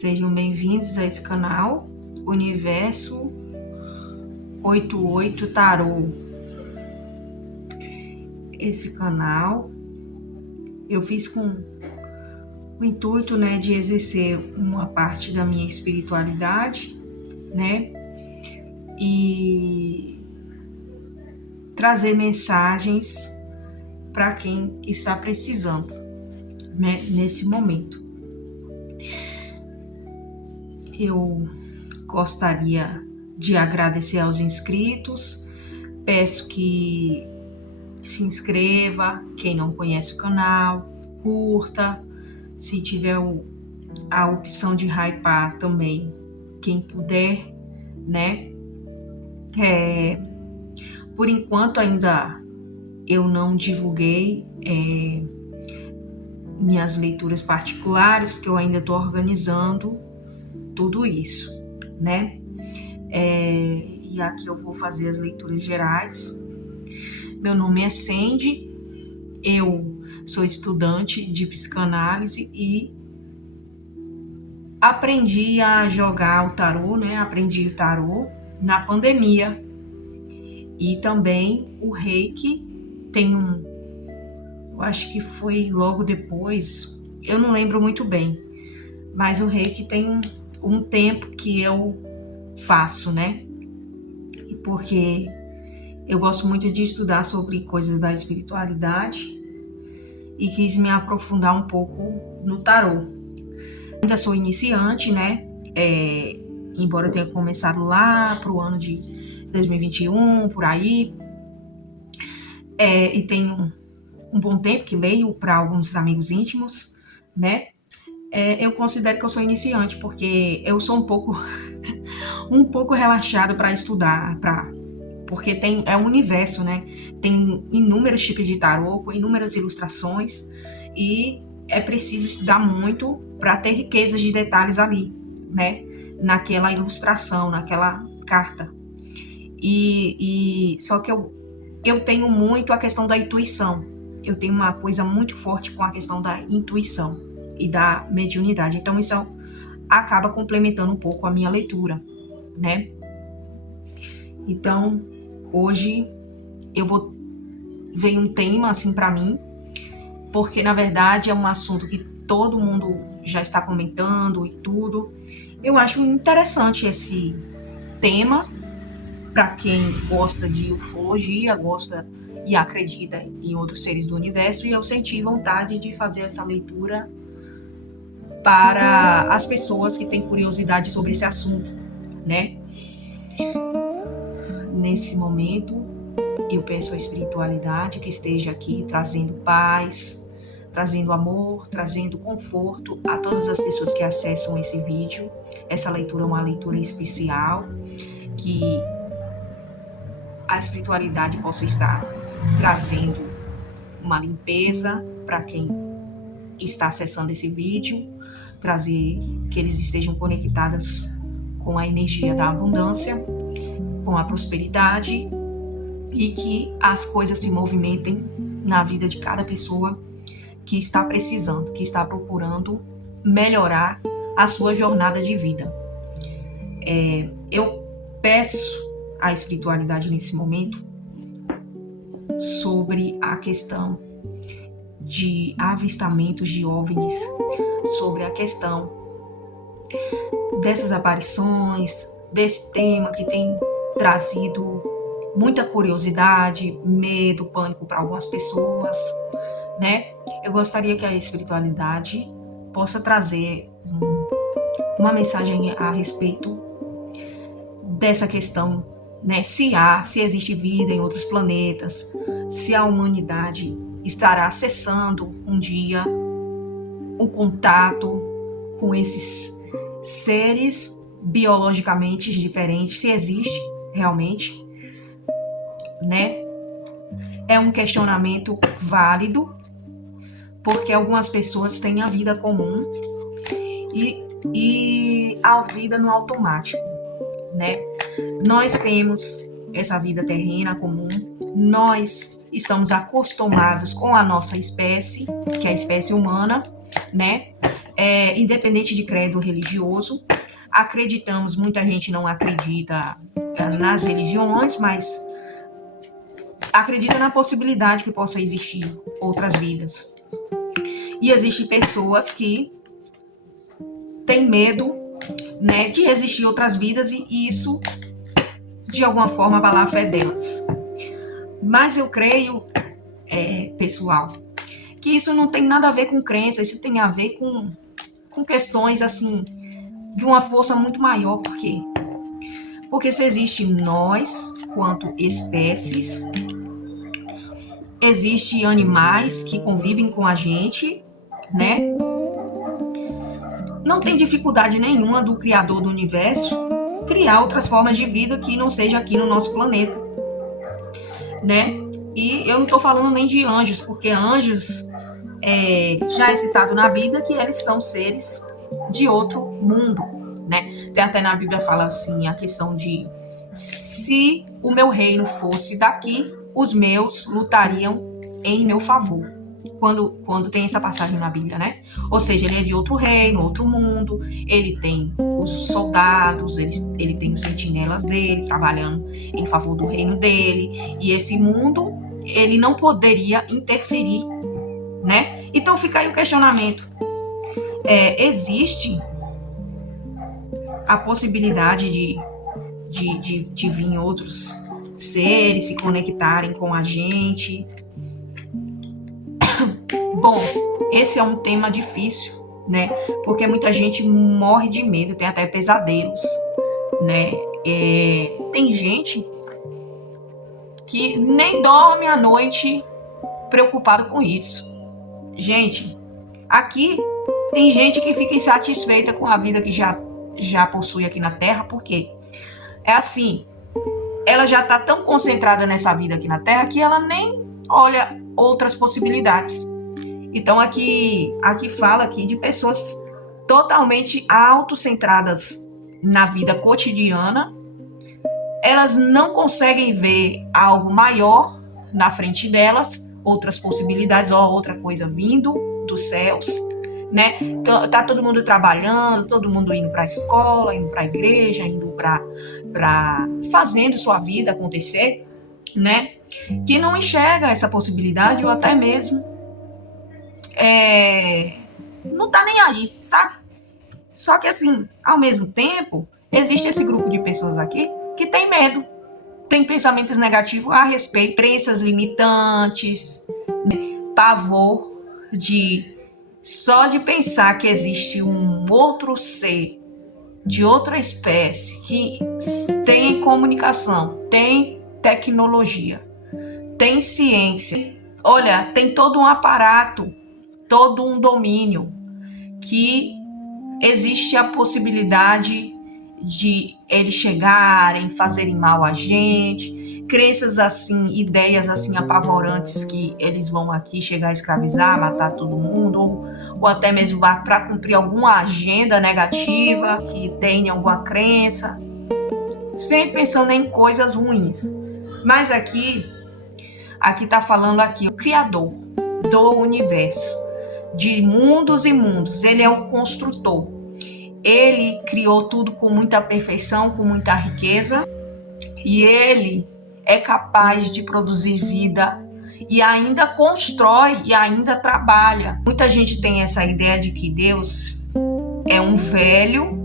Sejam bem-vindos a esse canal, Universo 88 Tarô. Esse canal eu fiz com o intuito, de exercer uma parte da minha espiritualidade, e trazer mensagens para quem está precisando, nesse momento. Eu gostaria de agradecer aos inscritos, peço que se inscreva, quem não conhece o canal, curta, se tiver a opção de hypar também, quem puder, Por enquanto ainda eu não divulguei minhas leituras particulares, porque eu ainda estou organizando tudo isso, E aqui eu vou fazer as leituras gerais. Meu nome é Sandy, eu sou estudante de psicanálise e aprendi a jogar o tarô, Aprendi o tarô na pandemia. E também o Reiki eu acho que foi logo depois, eu não lembro muito bem, mas o Reiki tem um tempo que eu faço, Porque eu gosto muito de estudar sobre coisas da espiritualidade e quis me aprofundar um pouco no tarô. Ainda sou iniciante, embora eu tenha começado lá pro ano de 2021, por aí, e tenho um bom tempo que leio para alguns amigos íntimos, eu considero que eu sou iniciante, porque eu sou um pouco relaxado para estudar, porque é um universo, Tem inúmeros tipos de tarô, com inúmeras ilustrações, e é preciso estudar muito para ter riquezas de detalhes ali, Naquela ilustração, naquela carta. Só que eu tenho muito a questão da intuição. Eu tenho uma coisa muito forte com a questão da intuição e da mediunidade. Então isso acaba complementando um pouco a minha leitura, Então hoje veio um tema assim para mim, porque na verdade é um assunto que todo mundo já está comentando e tudo. Eu acho interessante esse tema para quem gosta de ufologia, gosta e acredita em outros seres do universo, e eu senti vontade de fazer essa leitura para as pessoas que têm curiosidade sobre esse assunto, Nesse momento, eu peço à espiritualidade que esteja aqui trazendo paz, trazendo amor, trazendo conforto a todas as pessoas que acessam esse vídeo. Essa leitura é uma leitura especial, que a espiritualidade possa estar trazendo uma limpeza para quem está acessando esse vídeo, trazer que eles estejam conectados com a energia da abundância, com a prosperidade, e que as coisas se movimentem na vida de cada pessoa que está precisando, que está procurando melhorar a sua jornada de vida. Eu peço à espiritualidade nesse momento sobre a questão de avistamentos de OVNIs, sobre a questão dessas aparições, desse tema que tem trazido muita curiosidade, medo, pânico para algumas pessoas, Eu gostaria que a espiritualidade possa trazer uma mensagem a respeito dessa questão, se existe vida em outros planetas, se a humanidade estará acessando um dia o contato com esses seres biologicamente diferentes, se existe realmente, É um questionamento válido, porque algumas pessoas têm a vida comum e a vida no automático, Nós temos essa vida terrena comum, nós estamos acostumados com a nossa espécie, que é a espécie humana, independente de credo religioso. Acreditamos, muita gente não acredita nas religiões, mas acredita na possibilidade que possa existir outras vidas. E existem pessoas que têm medo, né, de existir outras vidas e isso, de alguma forma, abalar a fé delas. Mas eu creio, pessoal, que isso não tem nada a ver com crença, isso tem a ver com questões, assim, de uma força muito maior. Por quê? Porque se existe nós, quanto espécies, existe animais que convivem com a gente, né? Não tem dificuldade nenhuma do Criador do Universo criar outras formas de vida que não seja aqui no nosso planeta, né? E eu não estou falando nem de anjos, porque anjos já é citado na Bíblia que eles são seres de outro mundo, né? Tem até na Bíblia fala assim, a questão de se o meu reino fosse daqui, os meus lutariam em meu favor. Quando tem essa passagem na Bíblia, né? Ou seja, ele é de outro reino, outro mundo, ele tem os soldados, ele tem os sentinelas dele, trabalhando em favor do reino dele, e esse mundo, ele não poderia interferir, né? Então fica aí o questionamento. Existe a possibilidade de vir outros seres se conectarem com a gente? Bom, esse é um tema difícil, né? Porque muita gente morre de medo, tem até pesadelos, né? Tem gente que nem dorme à noite preocupado com isso. Gente, aqui tem gente que fica insatisfeita com a vida que já possui aqui na Terra, porque é assim, ela já está tão concentrada nessa vida aqui na Terra que ela nem olha outras possibilidades. Então aqui fala aqui de pessoas totalmente autocentradas na vida cotidiana. Elas não conseguem ver algo maior na frente delas, outras possibilidades, ou outra coisa vindo dos céus, né? Tá todo mundo trabalhando, todo mundo indo para a escola, indo para a igreja, indo para fazendo sua vida acontecer, né? Que não enxerga essa possibilidade, ou até mesmo não tá nem aí, sabe? Só que assim, ao mesmo tempo, existe esse grupo de pessoas aqui que tem medo, tem pensamentos negativos a respeito, crenças limitantes, pavor só de pensar que existe um outro ser de outra espécie que tem comunicação, tem tecnologia, tem ciência. Olha, tem todo um aparato, todo um domínio, que existe a possibilidade de eles chegarem, fazerem mal a gente, crenças assim, ideias assim apavorantes que eles vão aqui chegar a escravizar, matar todo mundo, ou até mesmo para cumprir alguma agenda negativa que tenha alguma crença, sempre pensando em coisas ruins. Mas aqui está falando aqui o Criador do universo, de mundos e mundos. Ele é o construtor. Ele criou tudo com muita perfeição, com muita riqueza, e ele é capaz de produzir vida e ainda constrói e ainda trabalha. Muita gente tem essa ideia de que Deus é um velho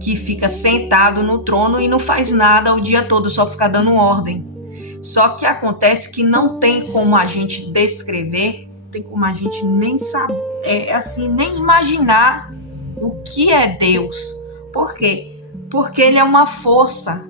que fica sentado no trono e não faz nada o dia todo, só fica dando ordem. Só que acontece que não tem como a gente descrever, não tem como a gente nem saber, nem imaginar o que é Deus. Por quê? Porque ele é uma força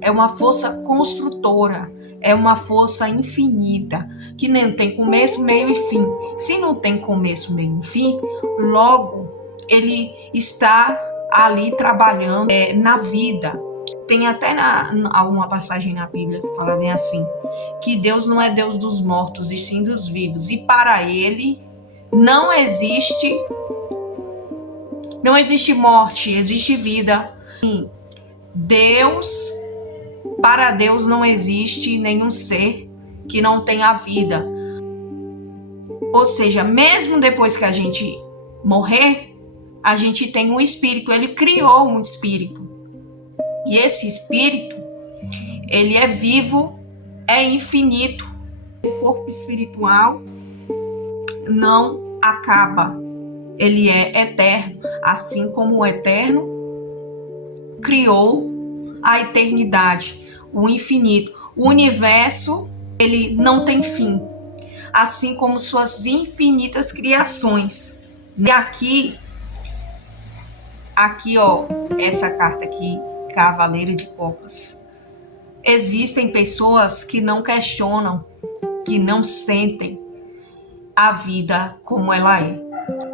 construtora, é uma força infinita, que nem tem começo, meio e fim. Se não tem começo, meio e fim, logo ele está ali trabalhando na vida. Tem até alguma passagem na Bíblia que fala bem assim, que Deus não é Deus dos mortos, e sim dos vivos. E para ele não existe morte, existe vida. Sim, para Deus não existe nenhum ser que não tenha vida. Ou seja, mesmo depois que a gente morrer, a gente tem um espírito, ele criou um espírito. E esse espírito, ele é vivo, é infinito. O corpo espiritual não acaba, ele é eterno, assim como o eterno criou a eternidade, o infinito. O universo, ele não tem fim, assim como suas infinitas criações. E aqui, ó, essa carta aqui, Cavaleiro de Copas. Existem pessoas que não questionam, que não sentem a vida como ela é.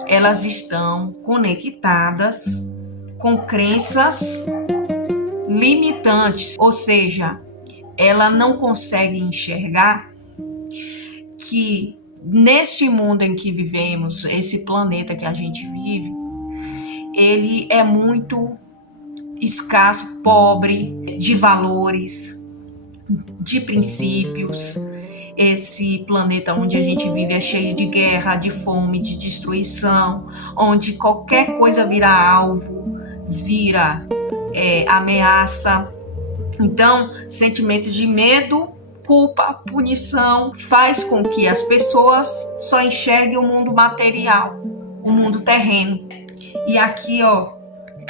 Elas estão conectadas com crenças limitantes, ou seja, ela não consegue enxergar que neste mundo em que vivemos, esse planeta que a gente vive, ele é muito escasso, pobre de valores, de princípios. Esse planeta onde a gente vive é cheio de guerra, de fome, de destruição, onde qualquer coisa vira alvo, vira ameaça. Então, sentimento de medo, culpa, punição faz com que as pessoas só enxerguem o mundo material, o mundo terreno. E aqui, ó,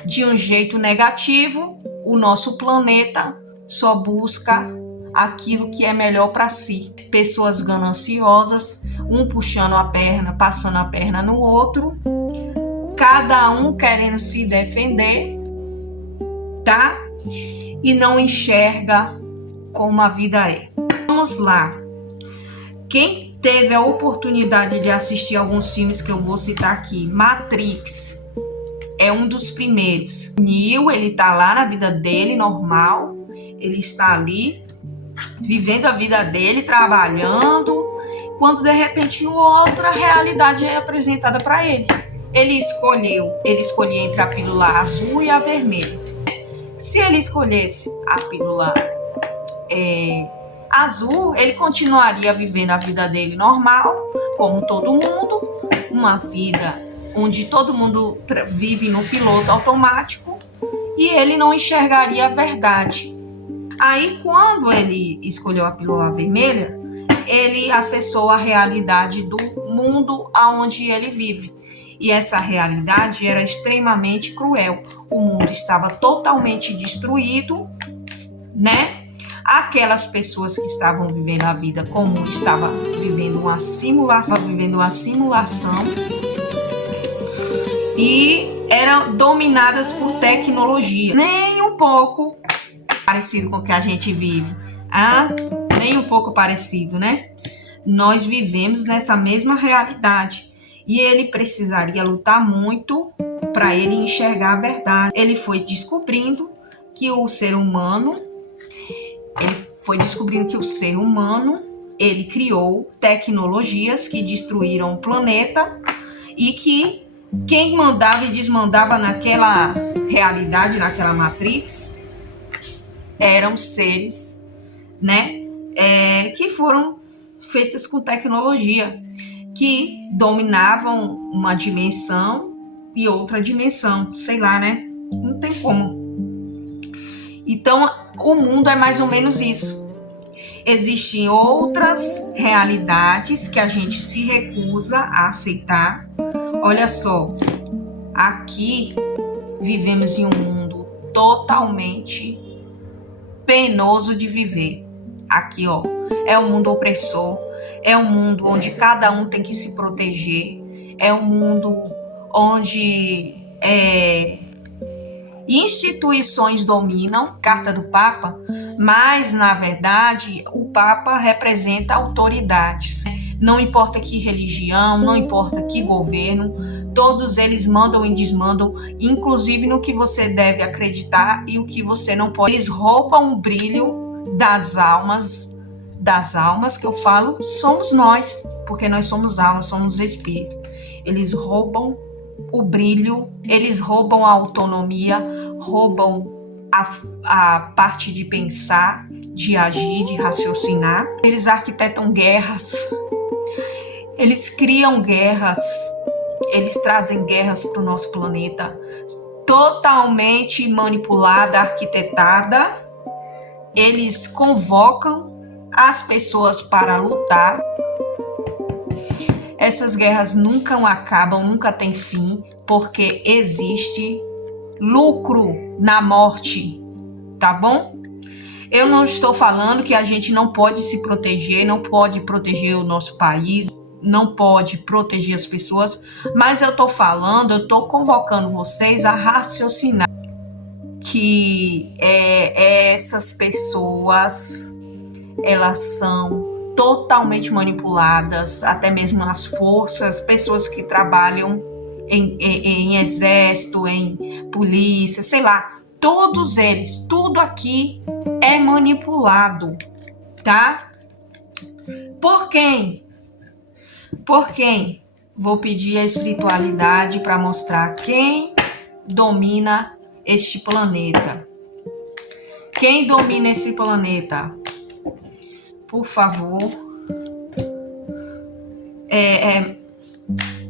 de um jeito negativo, o nosso planeta só busca aquilo que é melhor para si. Pessoas gananciosas, um puxando a perna, passando a perna no outro, cada um querendo se defender, tá? E não enxerga como a vida é. Vamos lá. Quem teve a oportunidade de assistir alguns filmes que eu vou citar aqui, Matrix é um dos primeiros. Neo, ele tá lá na vida dele, normal. Ele está ali, vivendo a vida dele, trabalhando. Quando, de repente, outra realidade é apresentada para ele. Ele escolheu entre a pílula azul e a vermelha. Se ele escolhesse a pílula azul, ele continuaria vivendo a vida dele normal, como todo mundo. Uma vida onde todo mundo vive no piloto automático e ele não enxergaria a verdade. Aí, quando ele escolheu a pílula vermelha, ele acessou a realidade do mundo aonde ele vive. E essa realidade era extremamente cruel. O mundo estava totalmente destruído, né? Aquelas pessoas que estavam vivendo a vida como estava vivendo uma simulação, e eram dominadas por tecnologia. Nem um pouco parecido com o que a gente vive. Nem um pouco parecido, né? Nós vivemos nessa mesma realidade. E ele precisaria lutar muito para ele enxergar a verdade. Ele foi descobrindo que o ser humano, ele criou tecnologias que destruíram o planeta e que quem mandava e desmandava naquela realidade, naquela Matrix, eram seres, né, que foram feitos com tecnologia, que dominavam uma dimensão e outra dimensão, sei lá, né? Não tem como. Então, o mundo é mais ou menos isso. Existem outras realidades que a gente se recusa a aceitar. Olha só, aqui vivemos em um mundo totalmente penoso de viver. Aqui, ó, é um mundo opressor, é um mundo onde cada um tem que se proteger, é um mundo onde instituições dominam, carta do Papa, mas, na verdade, o Papa representa autoridades. Não importa que religião, não importa que governo, todos eles mandam e desmandam, inclusive no que você deve acreditar e o que você não pode. Eles roubam o brilho das almas que eu falo, somos nós, porque nós somos almas, somos espírito. Eles roubam o brilho, eles roubam a autonomia, roubam a parte de pensar, de agir, de raciocinar. Eles arquitetam guerras, eles criam guerras, eles trazem guerras para o nosso planeta, totalmente manipulada, arquitetada. Eles convocam as pessoas para lutar. Essas guerras nunca acabam, nunca tem fim, porque existe lucro na morte, tá bom? Eu não estou falando que a gente não pode se proteger, não pode proteger o nosso país, não pode proteger as pessoas, mas eu estou convocando vocês a raciocinar que essas pessoas, elas são totalmente manipuladas, até mesmo as forças, pessoas que trabalham em exército, em polícia, sei lá, todos eles, tudo aqui é manipulado, tá? Por quem? Por quem? Vou pedir a espiritualidade para mostrar quem domina este planeta. Quem domina esse planeta? Por favor.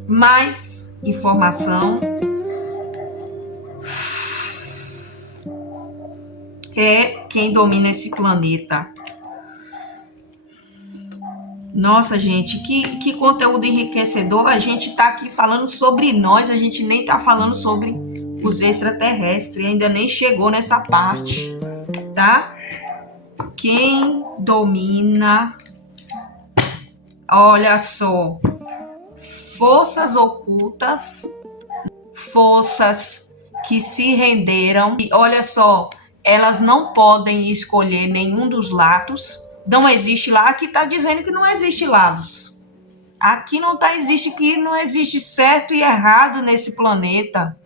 Mais informação. Quem domina esse planeta. Nossa, gente, que conteúdo enriquecedor. A gente tá aqui falando sobre nós, a gente nem tá falando sobre os extraterrestres, ainda nem chegou nessa parte, tá? Quem domina, olha só, forças ocultas, forças que se renderam, e olha só, elas não podem escolher nenhum dos lados. Não existe lá, aqui está dizendo que não existe lados. Aqui não tá, existe que não existe certo e errado nesse planeta,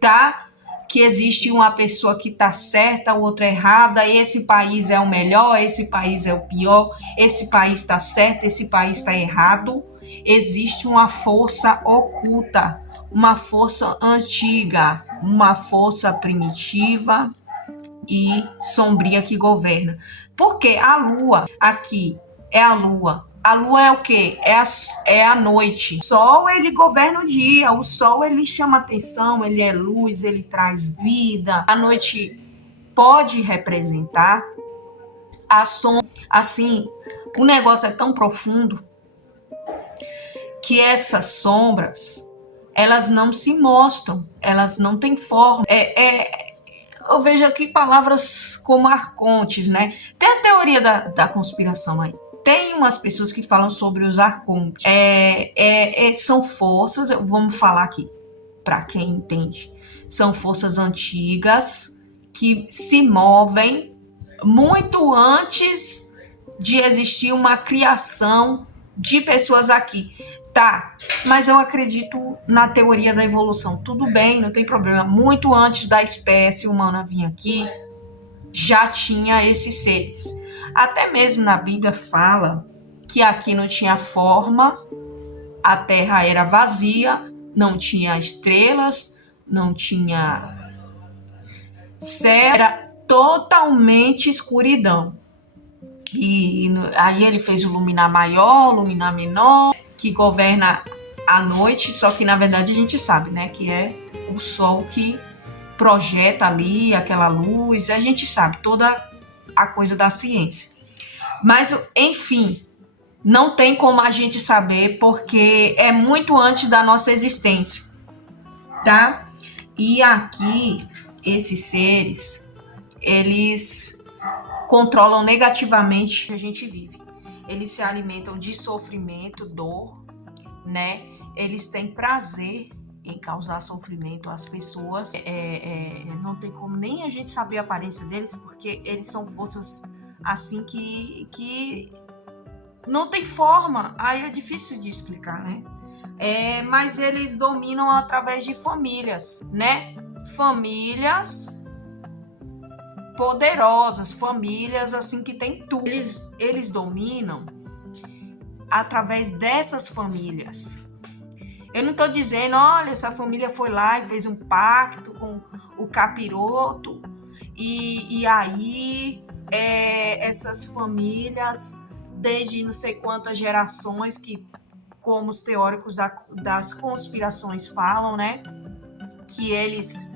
tá? Que existe uma pessoa que tá certa, outra errada, esse país é o melhor, esse país é o pior, esse país tá certo, esse país tá errado. Existe uma força oculta, uma força antiga, uma força primitiva e sombria que governa. Porque a lua aqui é a lua. A lua é o quê? É a noite. O sol, ele governa o dia. O sol, ele chama atenção, ele é luz, ele traz vida. A noite pode representar a sombra. Assim, o negócio é tão profundo que essas sombras, elas não se mostram, elas não têm forma. Eu vejo aqui palavras como arcontes, né? Tem a teoria da conspiração aí. Tem umas pessoas que falam sobre os arcontes. São forças, vamos falar aqui, para quem entende. São forças antigas que se movem muito antes de existir uma criação de pessoas aqui. Tá, mas eu acredito na teoria da evolução. Tudo bem, não tem problema. Muito antes da espécie humana vir aqui, já tinha esses seres. Até mesmo na Bíblia fala que aqui não tinha forma, a terra era vazia, não tinha estrelas, não tinha céu, era totalmente escuridão. E aí ele fez o luminar maior, luminar menor, que governa a noite, só que na verdade a gente sabe, né, que é o sol que projeta ali aquela luz, a gente sabe toda a coisa da ciência. Mas, enfim, não tem como a gente saber, porque é muito antes da nossa existência, tá? E aqui, esses seres, eles controlam negativamente o que a gente vive. Eles se alimentam de sofrimento, dor, né? Eles têm prazer em causar sofrimento às pessoas. Não tem como nem a gente saber a aparência deles, porque eles são forças assim que não tem forma. Aí é difícil de explicar, né? Mas eles dominam através de famílias, né? Famílias poderosas, famílias assim que tem tudo. Eles dominam através dessas famílias. Eu não estou dizendo, olha, essa família foi lá e fez um pacto com o capiroto e aí essas famílias, desde não sei quantas gerações que como os teóricos das conspirações falam, né? Que eles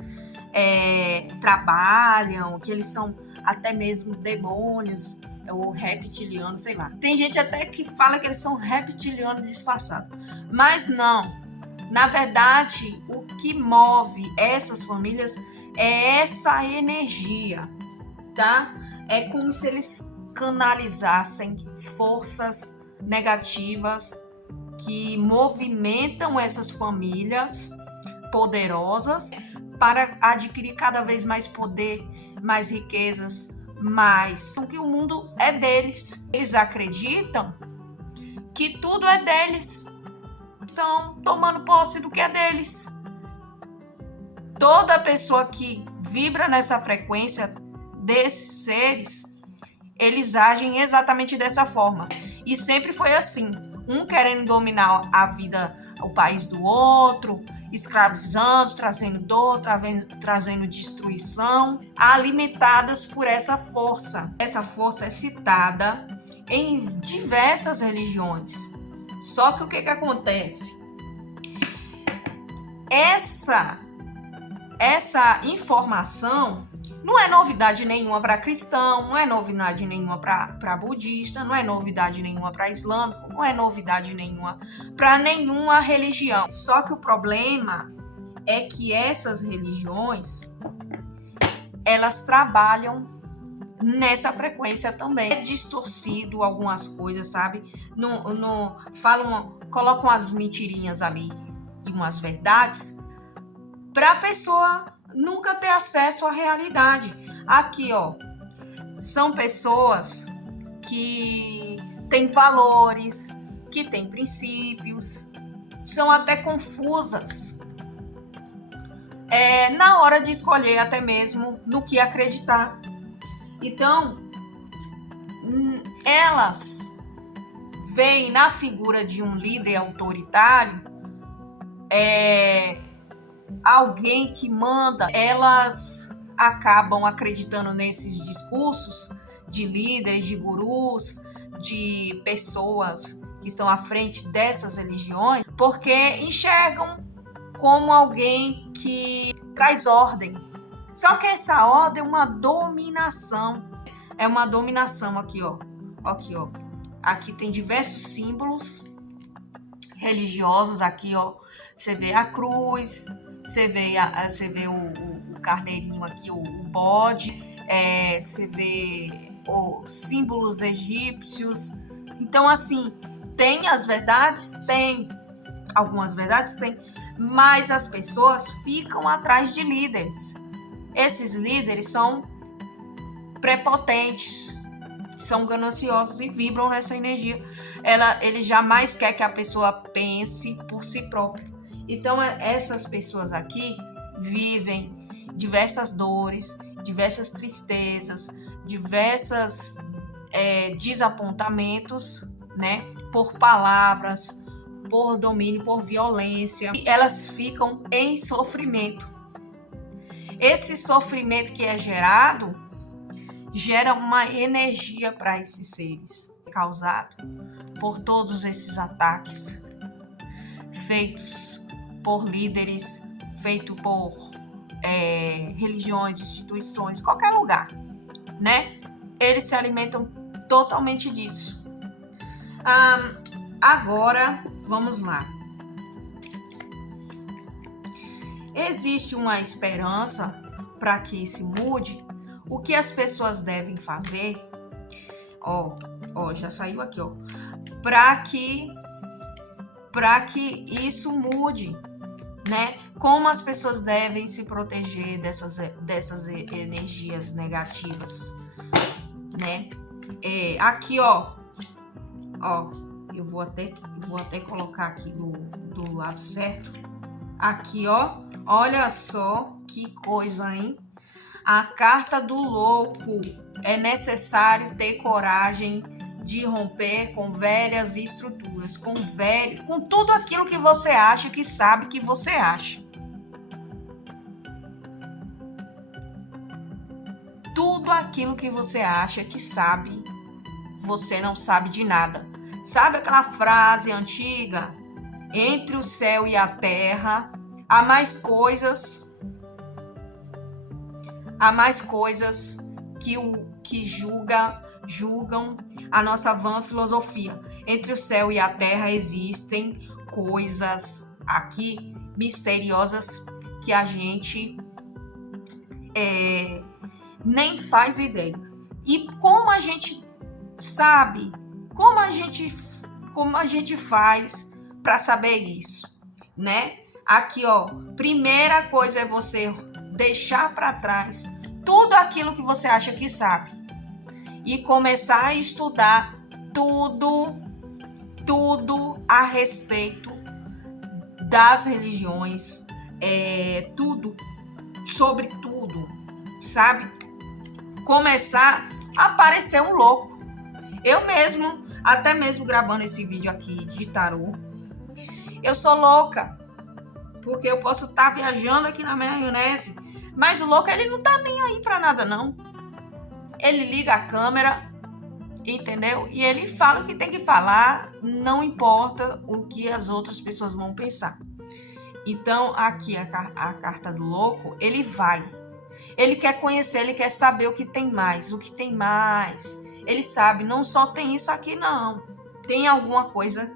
trabalham, que eles são até mesmo demônios, ou reptilianos, sei lá. Tem gente até que fala que eles são reptilianos disfarçados. Mas não. Na verdade, o que move essas famílias é essa energia, tá? É como se eles canalizassem forças negativas que movimentam essas famílias poderosas para adquirir cada vez mais poder, mais riquezas, mais. Porque o mundo é deles. Eles acreditam que tudo é deles. Estão tomando posse do que é deles. Toda pessoa que vibra nessa frequência desses seres, eles agem exatamente dessa forma. E sempre foi assim. Um querendo dominar a vida, o país do outro, escravizando, trazendo dor, trazendo destruição, alimentadas por essa força. Essa força é citada em diversas religiões. Só que o que acontece? Essa informação não é novidade nenhuma para cristão, não é novidade nenhuma para budista, não é novidade nenhuma para islâmico, não é novidade nenhuma para nenhuma religião. Só que o problema é que essas religiões, elas trabalham nessa frequência também. É distorcido algumas coisas, sabe? Não falam, colocam as mentirinhas ali e umas verdades para a pessoa nunca ter acesso à realidade. Aqui, ó, são pessoas que têm valores, que têm princípios, são até confusas na hora de escolher até mesmo no que acreditar. Então, elas veem na figura de um líder autoritário alguém que manda. Elas acabam acreditando nesses discursos de líderes, de gurus, de pessoas que estão à frente dessas religiões, porque enxergam como alguém que traz ordem. Só que essa ordem é uma dominação. É uma dominação aqui, ó. Aqui, ó. Aqui tem diversos símbolos religiosos. Aqui, ó. Você vê a cruz, você vê o carneirinho aqui, o bode. Você vê os símbolos egípcios. Então, assim, tem as verdades? Tem. Algumas verdades tem. Mas as pessoas ficam atrás de líderes. Esses líderes são prepotentes, são gananciosos e vibram nessa energia. Ele jamais quer que a pessoa pense por si própria. Então, essas pessoas aqui vivem diversas dores, diversas tristezas, diversos desapontamentos, né? Por palavras, por domínio, por violência. E elas ficam em sofrimento. Esse sofrimento que é gerado gera uma energia para esses seres, causado por todos esses ataques feitos por líderes, feito por religiões, instituições, qualquer lugar, né? Eles se alimentam totalmente disso. Agora, vamos lá. Existe uma esperança para que isso mude? O que as pessoas devem fazer? Ó, já saiu aqui, ó. Para que isso mude, né? Como as pessoas devem se proteger dessas energias negativas, né? Aqui, ó, eu vou até colocar aqui do lado certo. Aqui, ó, olha só que coisa, hein? A carta do louco. É necessário ter coragem de romper com velhas estruturas, com tudo aquilo que você acha, que sabe que você acha. Tudo aquilo que você acha que sabe, você não sabe de nada. Sabe aquela frase antiga? Entre o céu e a terra há mais coisas que julgam a nossa vã filosofia. Entre o céu e a terra existem coisas aqui misteriosas que a gente nem faz ideia. E como a gente sabe, como a gente faz para saber isso, né? Aqui, ó, primeira coisa é você deixar para trás tudo aquilo que você acha que sabe e começar a estudar tudo a respeito das religiões, tudo, sobre tudo, sabe? Começar a parecer um louco. Eu mesmo, até mesmo gravando esse vídeo aqui de tarô, eu sou louca, porque eu posso estar viajando aqui na maionese, mas o louco, ele não tá nem aí pra nada, não. Ele liga a câmera, entendeu? E ele fala o que tem que falar, não importa o que as outras pessoas vão pensar. Então, aqui a carta do louco, ele vai. Ele quer conhecer, ele quer saber o que tem mais. Ele sabe, não só tem isso aqui, não. Tem alguma coisa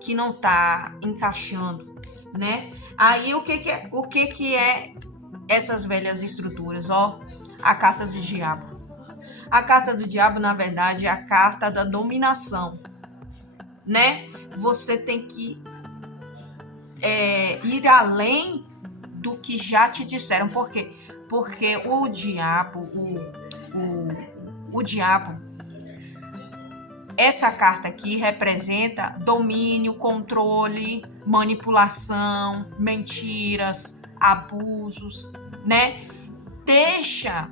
que não tá encaixando, né? Aí, o que é essas velhas estruturas? Ó, a carta do diabo. A carta do diabo, na verdade, é a carta da dominação, né? Você tem que ir além do que já te disseram. Por quê? Porque o diabo, o diabo, essa carta aqui representa domínio, controle, manipulação, mentiras, abusos, né? Deixa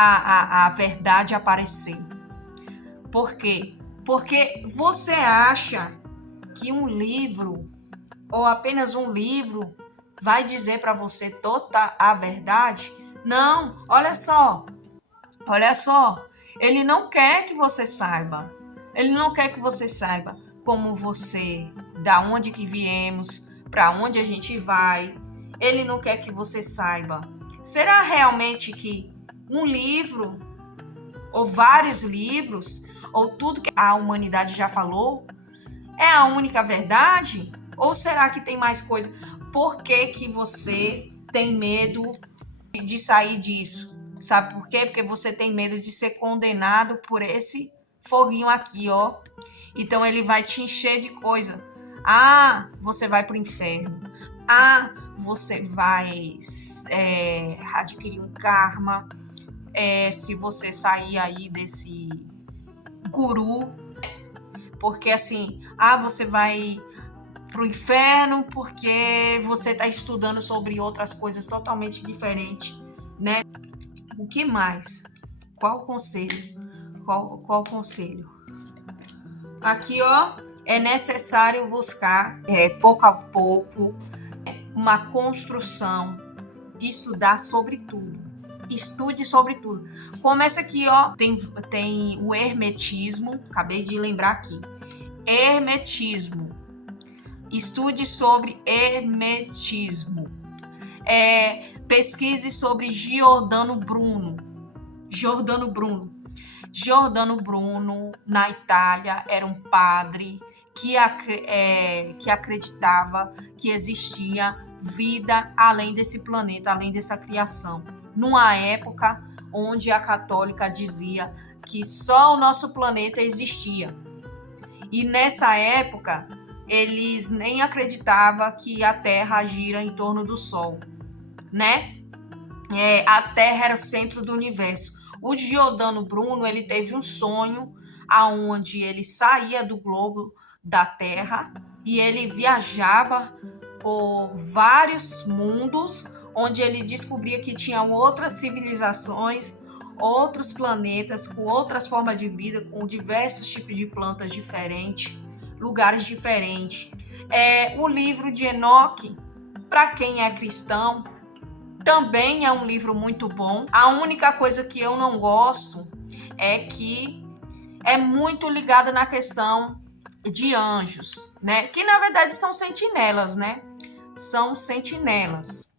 a verdade aparecer. Por quê? Porque você acha que um livro, ou apenas um livro, vai dizer para você toda a verdade? Não, olha só. Ele não quer que você saiba. Ele não quer que você saiba como você, da onde que viemos, para onde a gente vai. Ele não quer que você saiba. Será realmente que um livro, ou vários livros, ou tudo que a humanidade já falou, é a única verdade? Ou será que tem mais coisa? Por que você tem medo de sair disso? Sabe por quê? Porque você tem medo de ser condenado por esse foguinho aqui, ó. Então ele vai te encher de coisa. Ah, você vai pro inferno. Ah, você vai adquirir um karma. Se você sair aí desse guru. Porque assim, você vai pro inferno porque você está estudando sobre outras coisas totalmente diferentes, né? O que mais? Qual conselho? Qual conselho? Aqui, ó, é necessário buscar, pouco a pouco, uma construção, estudar sobre tudo. Estude sobre tudo. Começa aqui, ó, tem o hermetismo, acabei de lembrar aqui. Hermetismo. Estude sobre hermetismo. Pesquise sobre Giordano Bruno. Giordano Bruno, na Itália, era um padre que acreditava que existia vida além desse planeta, além dessa criação. Numa época onde a católica dizia que só o nosso planeta existia. E nessa época, eles nem acreditavam que a Terra gira em torno do Sol, né? A Terra era o centro do universo. O Giordano Bruno, ele teve um sonho aonde ele saía do globo da Terra e ele viajava por vários mundos, onde ele descobria que tinham outras civilizações, outros planetas com outras formas de vida, com diversos tipos de plantas diferentes, lugares diferentes. O livro de Enoque, para quem é cristão, também é um livro muito bom. A única coisa que eu não gosto é que é muito ligada na questão de anjos, né? Que na verdade são sentinelas, né? São sentinelas.